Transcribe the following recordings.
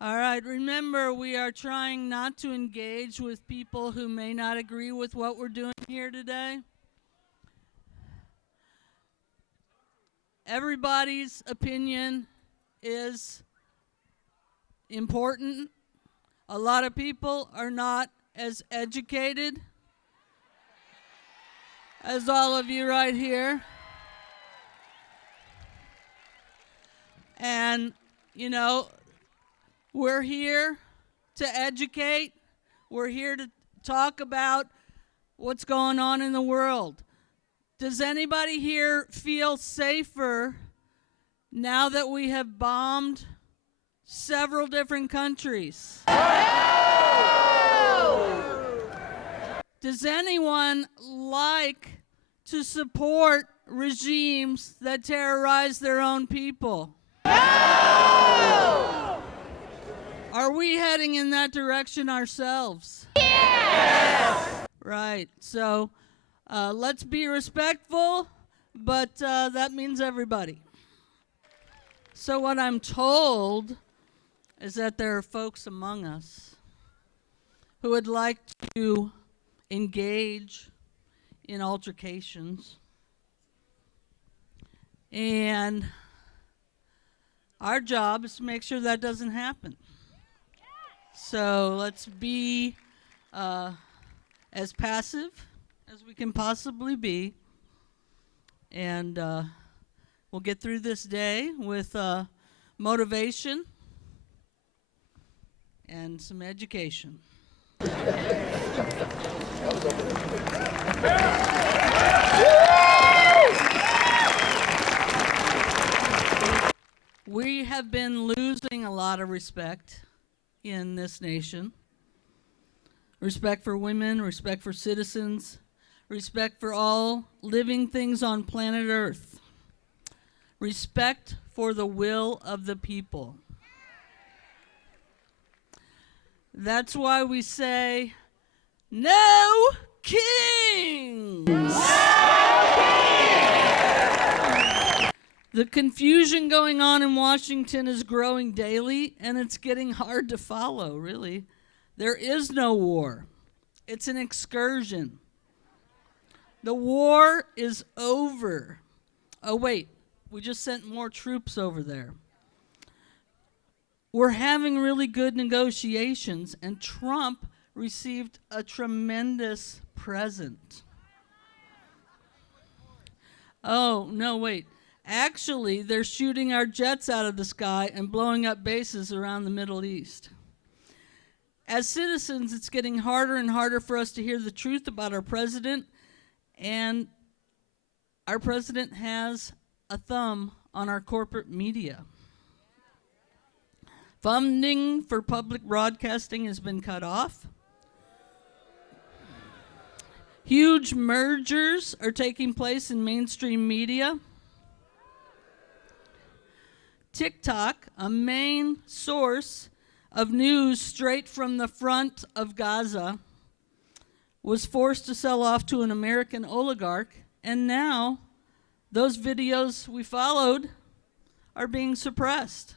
All right, remember, we are trying not to engage with people who may not agree with what we're doing here today. Everybody's opinion is important. A lot of people are not as educated as all of you right here. And, you know, we're here to educate. We're here to talk about what's going on in the world. Does anybody here feel safer now that we have bombed several different countries? Does anyone like to support regimes that terrorize their own people? Are we heading in that direction ourselves? Yes! Right, so let's be respectful, but that means everybody. So what I'm told is that there are folks among us who would like to engage in altercations. And our job is to make sure that doesn't happen. So let's be as passive as we can possibly be. And we'll get through this day with motivation and some education. We have been losing a lot of respect in this nation. Respect for women, respect for citizens, respect for all living things on planet Earth. Respect for the will of the people. That's why we say, no kings! No kings! The confusion going on in Washington is growing daily, and it's getting hard to follow, really. There is no war. It's an excursion. The war is over. Oh, wait, we just sent more troops over there. We're having really good negotiations, and Trump received a tremendous present. Oh, no, wait. Actually, they're shooting our jets out of the sky and blowing up bases around the Middle East. As citizens, it's getting harder and harder for us to hear the truth about our president, and our president has a thumb on our corporate media. Funding for public broadcasting has been cut off. Huge mergers are taking place in mainstream media. TikTok, a main source of news straight from the front of Gaza, was forced to sell off to an American oligarch, and now those videos we followed are being suppressed.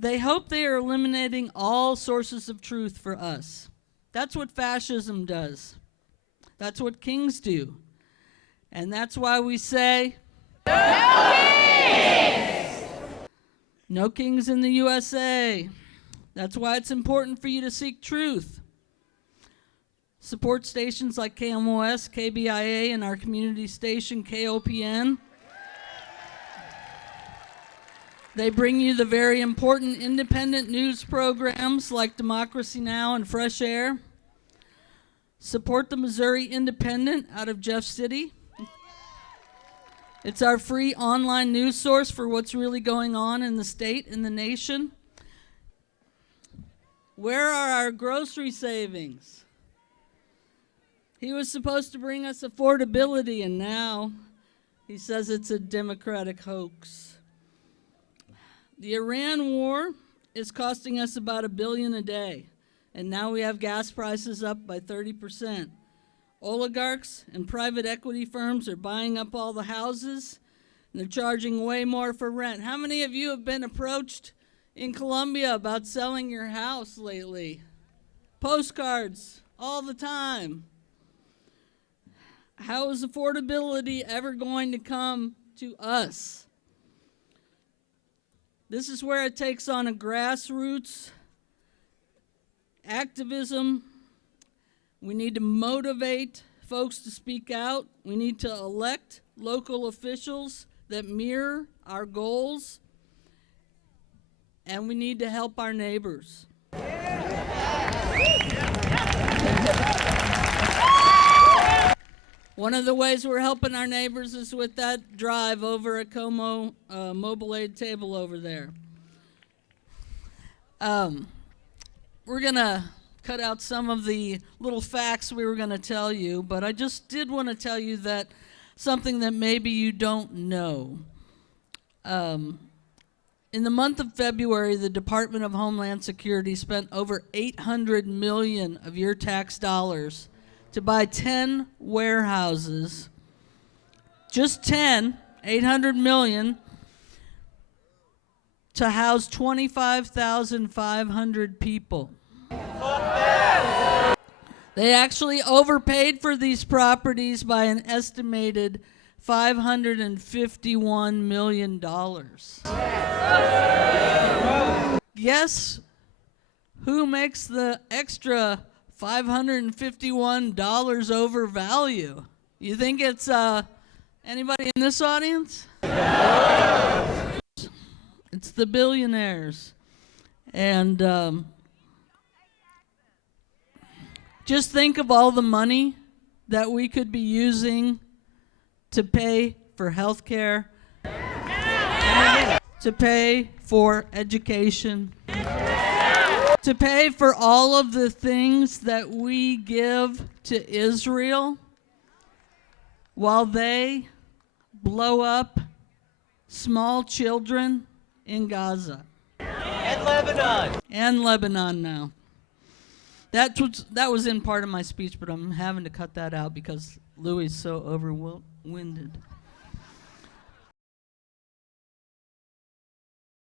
They hope they are eliminating all sources of truth for us. That's what fascism does. That's what kings do. And that's why we say, no kings! No kings in the USA. That's why it's important for you to seek truth. Support stations like KMOS, KBIA, and our community station, KOPN. They bring you the very important independent news programs like Democracy Now! And Fresh Air. Support the Missouri Independent out of Jeff City. It's our free online news source for what's really going on in the state and the nation. Where are our grocery savings? He was supposed to bring us affordability, and now he says it's a Democratic hoax. The Iran war is costing us about $1 billion a day, and now we have gas prices up by 30%. Oligarchs and private equity firms are buying up all the houses. They're charging way more for rent. How many of you have been approached in Columbia about selling your house lately? Postcards all the time. How is affordability ever going to come to us? This is where it takes on a grassroots activism. We need to motivate folks to speak out. We need to elect local officials that mirror our goals. And we need to help our neighbors. One of the ways we're helping our neighbors is with that drive over at Como Mobile Aid table over there. We're going to cut out some of the little facts we were going to tell you, but I just did want to tell you that something that maybe you don't know. In the month of February, the Department of Homeland Security spent over $800 million of your tax dollars to buy 10 warehouses, just 10, $800 million, to house 25,500 people. They actually overpaid for these properties by an estimated $551 million. Guess who makes the extra $551 over value? You think it's anybody in this audience? It's the billionaires. And just think of all the money that we could be using to pay for health care, to pay for education, to pay for all of the things that we give to Israel while they blow up small children in Gaza. And Lebanon. And Lebanon now. That was in part of my speech, but I'm having to cut that out because Louis is so overwinded.